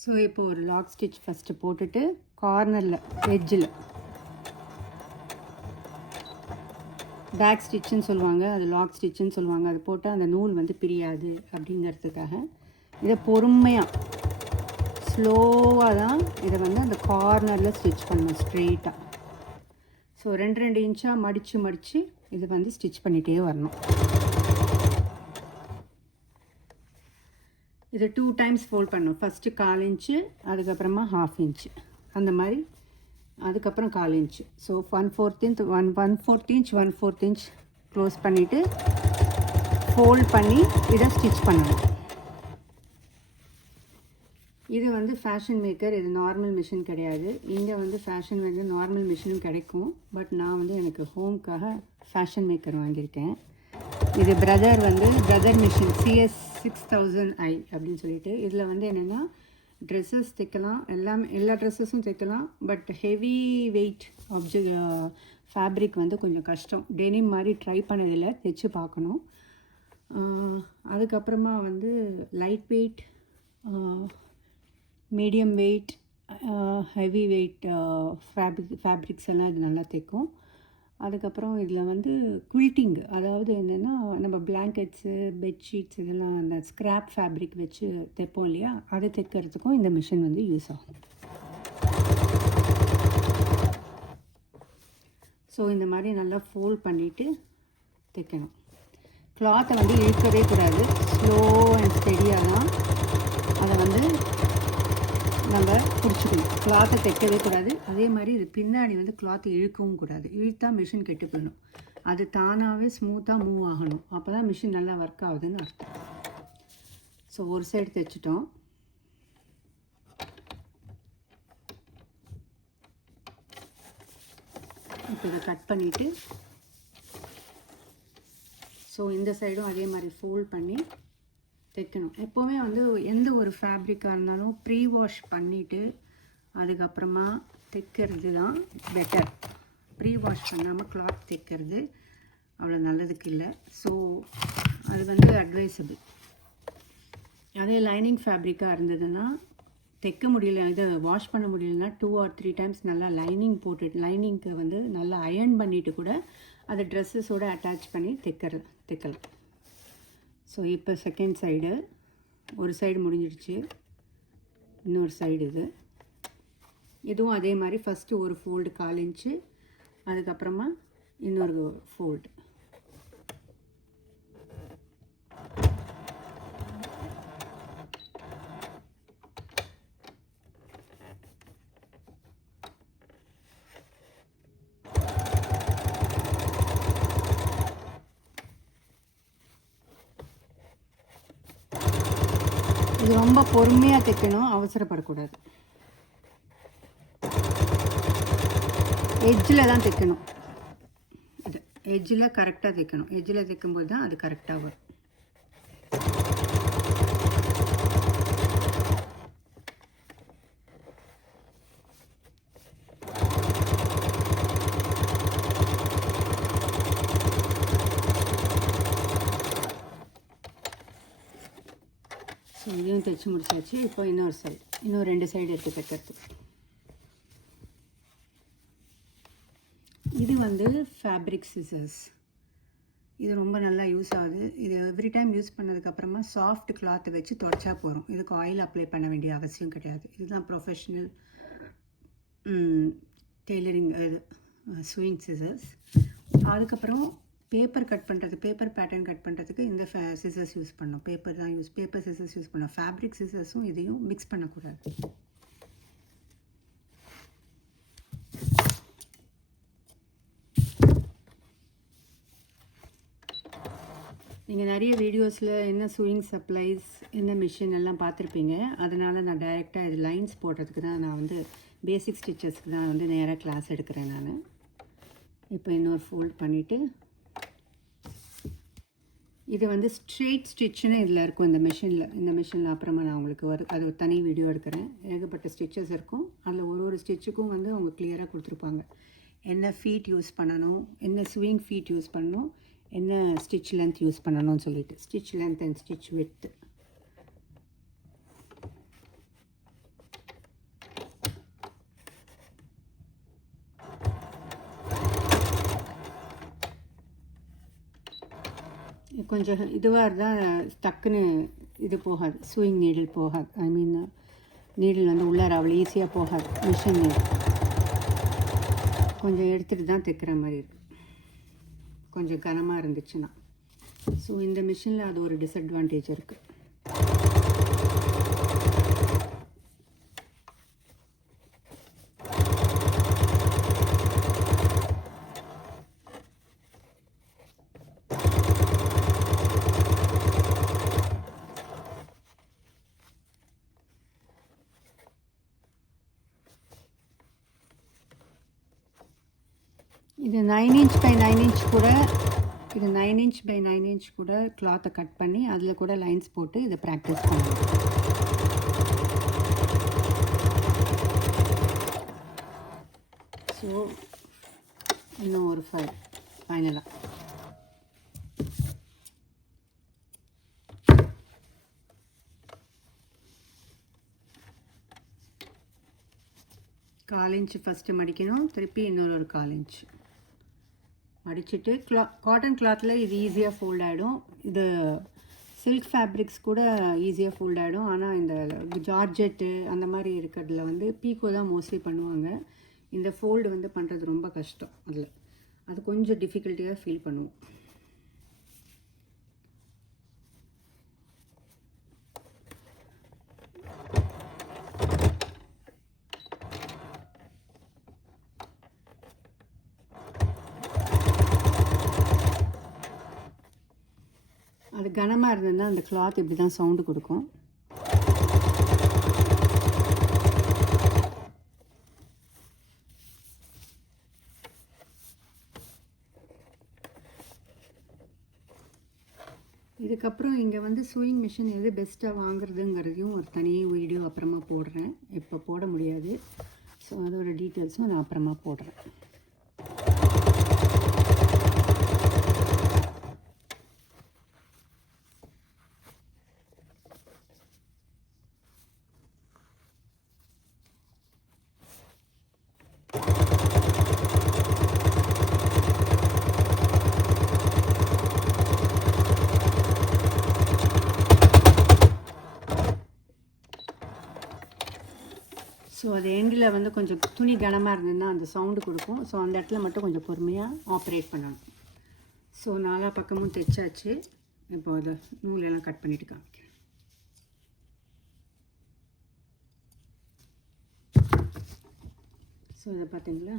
So இப்போ ஒரு lock stitch first போட்டுட்டு கார்னரில் எட்ஜில் பேக் ஸ்டிச்சுன்னு சொல்லுவாங்க, அது லாக் ஸ்டிச்சுன்னு சொல்லுவாங்க. அது போட்டால் அந்த நூல் வந்து பிரியாது அப்படிங்கிறதுக்காக இதை பொறுமையாக ஸ்லோவாக தான் இதை வந்து அந்த கார்னரில் ஸ்டிச் பண்ணணும் ஸ்ட்ரெயிட்டாக. ஸோ 2 இன்ச்சாக மடித்து இது வந்து ஸ்டிச் பண்ணிகிட்டே வரணும். இது 2 டைம்ஸ் ஃபோல்ட் பண்ணணும். ஃபஸ்ட்டு 1/4 இன்ச்சு, அதுக்கப்புறமா 1/2 இன்ச்சு, அந்த மாதிரி, அதுக்கப்புறம் 1/4 inch. So 1/4 inch 1/4 inch close பண்ணிவிட்டு ஃபோல்ட் பண்ணி இதை ஸ்டிச் பண்ணணும். இது வந்து ஃபேஷன் மேக்கர், இது நார்மல் மிஷின் கிடையாது. இங்கே வந்து ஃபேஷன் மேக்கர் நார்மல் மிஷினும் கிடைக்கும். பட் நான் வந்து எனக்கு ஹோம்க்காக ஃபேஷன் மேக்கர் வாங்கியிருக்கேன். இது பிரதர் மிஷின் CS6000i அப்படின்னு சொல்லிட்டு. இதில் வந்து என்னென்னா ட்ரெஸ்ஸஸ் தைக்கலாம், எல்லா ட்ரெஸ்ஸஸும் தைக்கலாம். பட் ஹெவி வெயிட் ஃபேப்ரிக் வந்து கொஞ்சம் கஷ்டம். டெனிம் மாதிரி ட்ரை பண்ணதில்லை, தைச்சு பார்க்கணும். அதுக்கப்புறமா வந்து light weight, medium weight, heavy weight fabrics எல்லாம் இது நல்லா தைக்கும். அதுக்கப்புறம் இதில் வந்து குவில்ட்டிங், அதாவது என்னென்னா நம்ம பிளாங்கெட்ஸு, பெட்ஷீட்ஸ் இதெல்லாம் அந்த ஸ்க்ராப் ஃபேப்ரிக் வச்சு தைப்போம் இல்லையா, அதை தைக்கிறதுக்கும் இந்த மிஷின் வந்து யூஸ் ஆகும். ஸோ இந்த மாதிரி நல்லா ஃபோல்ட் பண்ணிவிட்டு தைக்கணும். கிளாத்தை வந்து இழுக்கவே கூடாது, ஸ்லோ அண்ட் ஸ்டெடியாக தான் அதை வந்து நம்ம பிடிச்சிக்கணும். கிளாத்தை தைக்கவே கூடாது. அதே மாதிரி இது பின்னாடி வந்து கிளாத்தை இழுக்கவும் கூடாது. இழுத்தா மிஷின் கெட்டு போயிடும். அது தானாகவே ஸ்மூத்தாக மூவ் ஆகணும். அப்போ தான் மிஷின் நல்லா ஒர்க் ஆகுதுன்னு அர்த்தம். ஸோ ஒரு சைடு தைச்சிட்டோம். இப்போ இதை கட் பண்ணிவிட்டு ஸோ இந்த சைடும் அதே மாதிரி ஃபோல்ட் பண்ணி தைக்கணும். எப்போவுமே வந்து எந்த ஒரு ஃபேப்ரிக்காக இருந்தாலும் ப்ரீ வாஷ் பண்ணிவிட்டு அதுக்கப்புறமா தைக்கிறது தான் பெட்டர். ப்ரீ வாஷ் பண்ணாமல் கிளாத் தைக்கிறது அவ்வளோ நல்லதுக்கு இல்லை. ஸோ அது வந்து அட்வைசபிள். அதே லைனிங் ஃபேப்ரிக்காக இருந்ததுன்னா தைக்க முடியல, இதை வாஷ் பண்ண முடியலன்னா 2 or 3 டைம்ஸ் நல்லா லைனிங் போட்டுட்டு லைனிங்க்கு வந்து நல்லா அயர்ன் பண்ணிவிட்டு கூட அதை ட்ரெஸ்ஸஸோடு அட்டாச் பண்ணி தைக்கலாம். ஸோ இப்போ செகண்ட் சைடு, ஒரு சைடு முடிஞ்சிடுச்சு, இன்னொரு சைடு இதுவும் அதே மாதிரி ஃபஸ்ட்டு ஒரு ஃபோல்டு 1/4 இன்ச்சு, அதுக்கப்புறமா இன்னொரு ஃபோல்டு. இது ரொம்ப பொறுமையாக தைக்கணும், அவசரப்படக்கூடாது. எட்ஜில் தான் தைக்கணும். இது எட்ஜில் கரெக்டாக தைக்கணும். எட்ஜில் தைக்கும்போது தான் அது கரெக்டாக வரும். ஸோ இதையும் தைச்சி முடிச்சாச்சு. இப்போ இன்னொரு சைடு, இன்னும் 2 சைடு இருக்குது தைக்கிறதுக்கு. இது வந்து ஃபேப்ரிக் சிசர்ஸ். இது ரொம்ப நல்லா யூஸ் ஆகுது. இது எவ்ரி டைம் யூஸ் பண்ணதுக்கப்புறமா சாஃப்ட் கிளாத்தை வச்சு தொடச்சா போகிறோம். இதுக்கு ஆயில் அப்ளை பண்ண வேண்டிய அவசியம் கிடையாது. இதுதான் ப்ரொஃபஷ்னல் டெய்லரிங் ஸ்விங் சிசர்ஸ். அதுக்கப்புறம் பேப்பர் கட் பண்ணுறது, பேப்பர் பேட்டர்ன் கட் பண்ணுறதுக்கு இந்த சிசர்ஸ் யூஸ் பண்ணோம். பேப்பர் சிசர்ஸ் யூஸ் பண்ணோம். ஃபேப்ரிக் சிசர்ஸும் இதையும் மிக்ஸ் பண்ணக்கூடாது. நீங்கள் நிறைய வீடியோஸில் என்ன ஸ்விங் சப்ளைஸ், என்ன மிஷின் எல்லாம் பார்த்துருப்பீங்க. அதனால் நான் டைரெக்டாக இது லைன்ஸ் போடுறதுக்கு தான் நான் வந்து பேசிக் ஸ்டிச்சஸ்க்கு தான் வந்து நேராக கிளாஸ் எடுக்கிறேன் நான். இப்போ இன்னொரு ஃபோல்ட் பண்ணிவிட்டு இது வந்து ஸ்ட்ரெயிட் ஸ்டிச்சுன்னு இதில் இருக்கும் இந்த மிஷினில். அப்புறமா நான் உங்களுக்கு அது ஒரு தனி வீடியோ எடுக்கிறேன். ஏகப்பட்ட ஸ்டிச்சஸ் இருக்கும். அதில் ஒரு ஸ்டிச்சுக்கும் வந்து அவங்க கிளியராக கொடுத்துருப்பாங்க. என்ன ஃபீட் யூஸ் பண்ணணும், என்ன ஸ்விங் ஃபீட் யூஸ் பண்ணணும், என்ன ஸ்டிச் லென்த் யூஸ் பண்ணணும்னு சொல்லிட்டு. Stitch length and stitch width. கொஞ்சம் இதுவாக இருந்தால் டக்குன்னு இது போகாது, சூயிங் நீடில் போகாது. ஐ மீன் நீடில் வந்து உள்ளார அவ்வளோ ஈஸியாக போகாது. மிஷின் கொஞ்சம் எடுத்துகிட்டு தான் தைக்கிற மாதிரி இருக்குது, கொஞ்சம் கனமாக இருந்துச்சுன்னா. ஸோ இந்த மிஷினில் அது ஒரு டிஸ்அட்வான்டேஜ் இருக்குது. இது 9 inch by 9 inch கூட, இது 9 inch by 9 inch கூட கிளாத்தை கட் பண்ணி அதில் கூட லைன்ஸ் போட்டு இதை ப்ராக்டிஸ் பண்ணுவோம். ஸோ இன்னும் ஒரு ஃபைனலாக கால் இன்ச்சு ஃபஸ்ட்டு மடிக்கணும், திருப்பி இன்னொரு 1/4 inch மடிச்சுட்டு காட்டன் கிளாத்தில் இது ஈஸியாக ஃபோல்ட் ஆகிடும். இது சில்க் ஃபேப்ரிக்ஸ் கூட ஈஸியாக ஃபோல்ட் ஆகிடும். ஆனால் இந்த ஜார்ஜெட்டு அந்த மாதிரி இருக்கிறதுல வந்து பீக்கோ தான் மோஸ்ட்லி பண்ணுவாங்க. இந்த ஃபோல்டு வந்து பண்ணுறது ரொம்ப கஷ்டம். அது கொஞ்சம் டிஃபிகல்ட்டியாக ஃபீல் பண்ணுவோம். அது கனமாக இருந்ததுன்னா அந்த கிளாத் இப்படி தான் சவுண்டு கொடுக்கும். இதுக்கப்புறம் இங்கே வந்து சூயிங் மிஷின் எது பெஸ்ட்டாக வாங்குறதுங்கிறதையும் ஒரு தனி வீடியோ அப்புறமா போடுறேன். இப்போ போட முடியாது. ஸோ அதோட டீட்டெயில்ஸும் நான் அப்புறமா போடுறேன். ஸோ அது எண்டில் வந்து கொஞ்சம் துணி கனமாக இருந்ததுன்னா அந்த சவுண்டு கொடுக்கும். ஸோ அந்த இடத்துல மட்டும் கொஞ்சம் பொறுமையாக ஆப்ரேட் பண்ணணும். ஸோ நாலா பக்கமும் தைச்சாச்சு. இப்போ அதை நூலெல்லாம் கட் பண்ணிவிட்டு காமிக்கிறேன். ஸோ இதை பார்த்தீங்களா,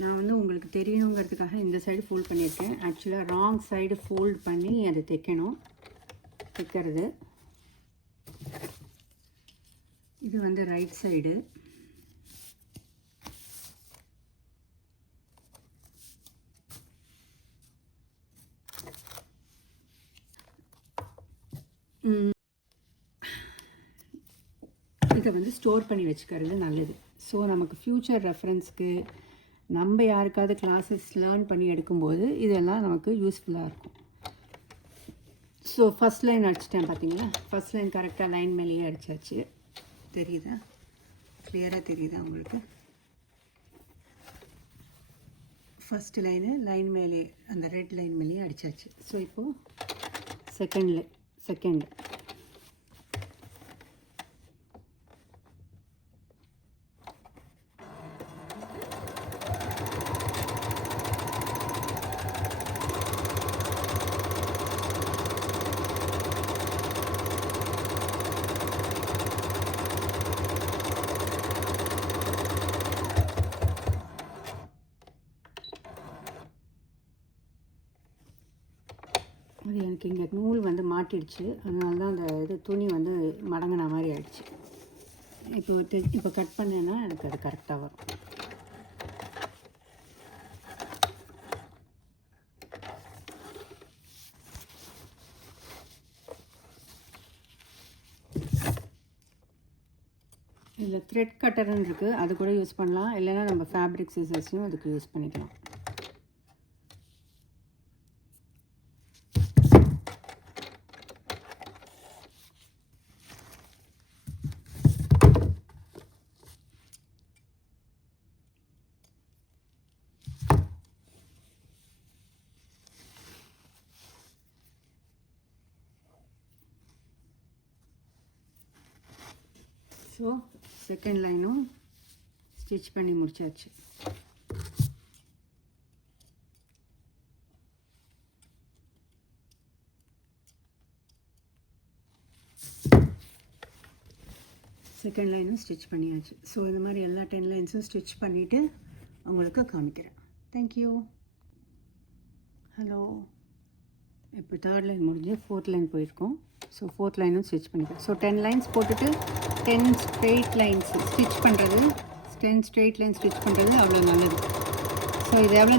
நான் வந்து உங்களுக்கு தெரியணுங்கிறதுக்காக இந்த சைடு ஃபோல்ட் பண்ணியிருக்கேன். ஆக்சுவலாக ராங் சைடு ஃபோல்ட் பண்ணி அதை தைக்கிறது. இது வந்து ரைட் சைடு. இதை வந்து ஸ்டோர் பண்ணி வச்சுக்கிறது நல்லது. ஸோ நமக்கு ஃப்யூச்சர் ரெஃபரன்ஸ்க்கு நம்ம யாருக்காவது கிளாஸஸ் லேர்ன் பண்ணி எடுக்கும்போது இதெல்லாம் நமக்கு யூஸ்ஃபுல்லாக இருக்கும். ஸோ ஃபஸ்ட் லைன் அடிச்சிட்டேன் பார்த்தீங்களா, ஃபஸ்ட் லைன் கரெக்டாக லைன் மேலேயே அடித்தாச்சு. தெரியுதா, கிளியராக தெரியுதா உங்களுக்கு? ஃபஸ்ட்டு லைன் மேலே அந்த ரெட் லைன் மேலேயே அடித்தாச்சு. ஸோ இப்போது செகண்ட் அது எனக்கு இங்கே நூல் வந்து மாட்டிடுச்சு. அதனால தான் அந்த இது துணி வந்து மடங்கின மாதிரி ஆயிடுச்சு. இப்போ கட் பண்ணேன்னா எனக்கு அது கரெக்டாக வரும். இதில் த்ரெட் கட்டர்னு இருக்குது, அது கூட யூஸ் பண்ணலாம். இல்லைன்னா நம்ம ஃபேப்ரிக் சிசர்ஸையும் அதுக்கு யூஸ் பண்ணிக்கலாம். ஸோ செகண்ட் லைனும் ஸ்டிச் பண்ணி முடிச்சாச்சு. செகண்ட் லைனும் ஸ்டிச் பண்ணியாச்சு. ஸோ இந்த மாதிரி எல்லா 10 லைன்ஸும் ஸ்டிச் பண்ணிவிட்டு உங்களுக்கு காமிக்கிறேன். தேங்க்யூ. ஹலோ. இப்போ தேர்ட் லைன் முடிஞ்சு ஃபோர்த் லைன் போயிருக்கோம். ஸோ ஃபோர்த் லைனும் ஸ்டிச் பண்ணிக்கிறேன். ஸோ 10 லைன்ஸ் போட்டுட்டு 10 ஸ்ட்ரெயிட் லைன்ஸ் ஸ்டிச் பண்ணுறது, 10 ஸ்ட்ரெயிட் லைன் ஸ்டிச் பண்ணுறது அவ்வளோ நல்லது. ஸோ இது எவ்வளோ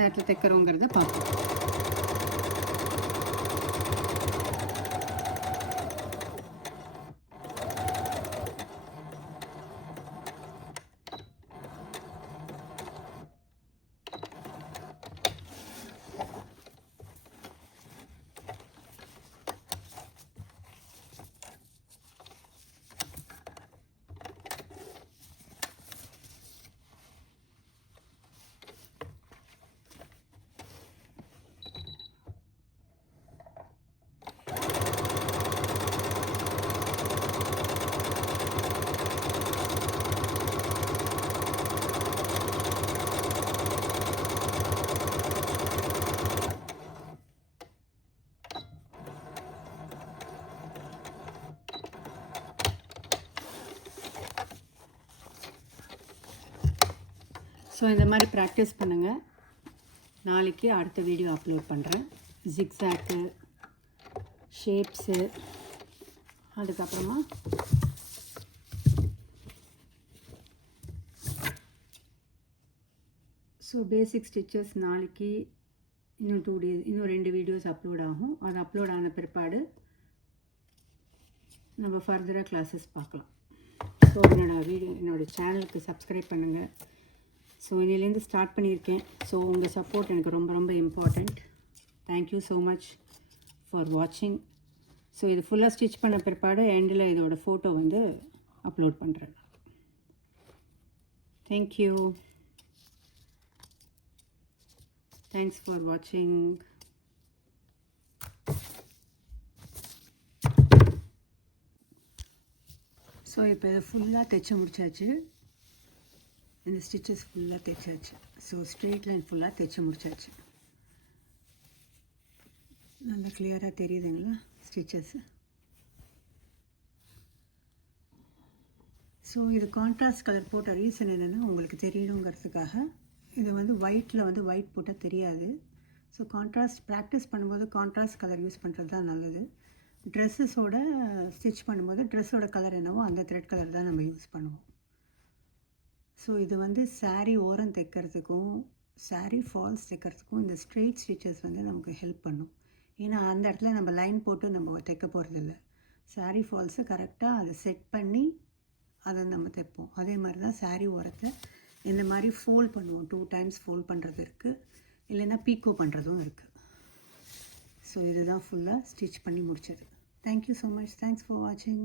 நேரத்தில் தைக்கிறோங்கிறத பார்ப்போம். ஸோ இந்த மாதிரி ப்ராக்டிஸ் பண்ணுங்கள். நாளைக்கு அடுத்த வீடியோ அப்லோட் பண்ணுறேன். ஜிக்ஸாக்கு, ஷேப்ஸு, அதுக்கப்புறமா ஸோ பேசிக் ஸ்டிச்சஸ் நாளைக்கு இன்னும் 2 days, இன்னும் 2 வீடியோஸ் அப்லோட் ஆகும். அது அப்லோட் ஆன பிற்பாடு நம்ம ஃபர்தராக கிளாஸஸ் பார்க்கலாம். ஸோ என்னோடய சேனலுக்கு சப்ஸ்கிரைப் பண்ணுங்கள். ஸோ இன்னிலேருந்து ஸ்டார்ட் பண்ணியிருக்கேன். ஸோ உங்கள் சப்போர்ட் எனக்கு ரொம்ப ரொம்ப important. Thank you so much for வாட்சிங். ஸோ இது ஃபுல்லாக ஸ்டிச் பண்ண பிற்பாடு எண்டில் இதோட ஃபோட்டோ வந்து அப்லோட் பண்ணுறேன். தேங்க்யூ. தேங்க்ஸ் ஃபார் வாட்சிங். ஸோ இப்போ இதை ஃபுல்லாக தைச்சி முடிச்சாச்சு. இந்த ஸ்டிச்சஸ் ஃபுல்லாக தைச்சாச்சு. ஸோ ஸ்ட்ரெயிட் லைன் ஃபுல்லாக தைச்சி முடிச்சாச்சு. நல்லா கிளியராக தெரியுதுங்களா ஸ்டிச்சஸ்? ஸோ இது கான்ட்ராஸ்ட் கலர் போட்ட ரீசன் என்னென்னா உங்களுக்கு தெரியணுங்கிறதுக்காக. இது வந்து ஒயிட்டில் வந்து ஒயிட் போட்டால் தெரியாது. ஸோ கான்ட்ராஸ்ட் ப்ராக்டிஸ் பண்ணும்போது கான்ட்ராஸ்ட் கலர் யூஸ் பண்ணுறது தான் நல்லது. ட்ரெஸ்ஸஸோட ஸ்டிச் பண்ணும்போது ட்ரெஸ்ஸோட கலர் என்னவோ அந்த த்ரெட் கலர் தான் நம்ம யூஸ் பண்ணுவோம். ஸோ இது வந்து சாரீ ஓரம் தைக்கிறதுக்கும் சாரீ ஃபால்ஸ் தைக்கிறதுக்கும் இந்த ஸ்ட்ரெயிட் ஸ்டிச்சஸ் வந்து நமக்கு ஹெல்ப் பண்ணும். ஏன்னா அந்த இடத்துல நம்ம லைன் போட்டு நம்ம தைக்க போகிறதில்ல. சாரீ ஃபால்ஸை கரெக்டாக அதை செட் பண்ணி அதை நம்ம தைப்போம். அதே மாதிரி தான் சாரீ ஓரத்தை இந்த மாதிரி ஃபோல்ட் பண்ணுவோம். 2 times ஃபோல்ட் பண்ணுறது இருக்குது, இல்லைன்னா பீக்கோ பண்ணுறதும் இருக்குது. ஸோ இதுதான் ஃபுல்லாக ஸ்டிச் பண்ணி முடிச்சது. Thank you so much. Thanks for வாட்சிங்.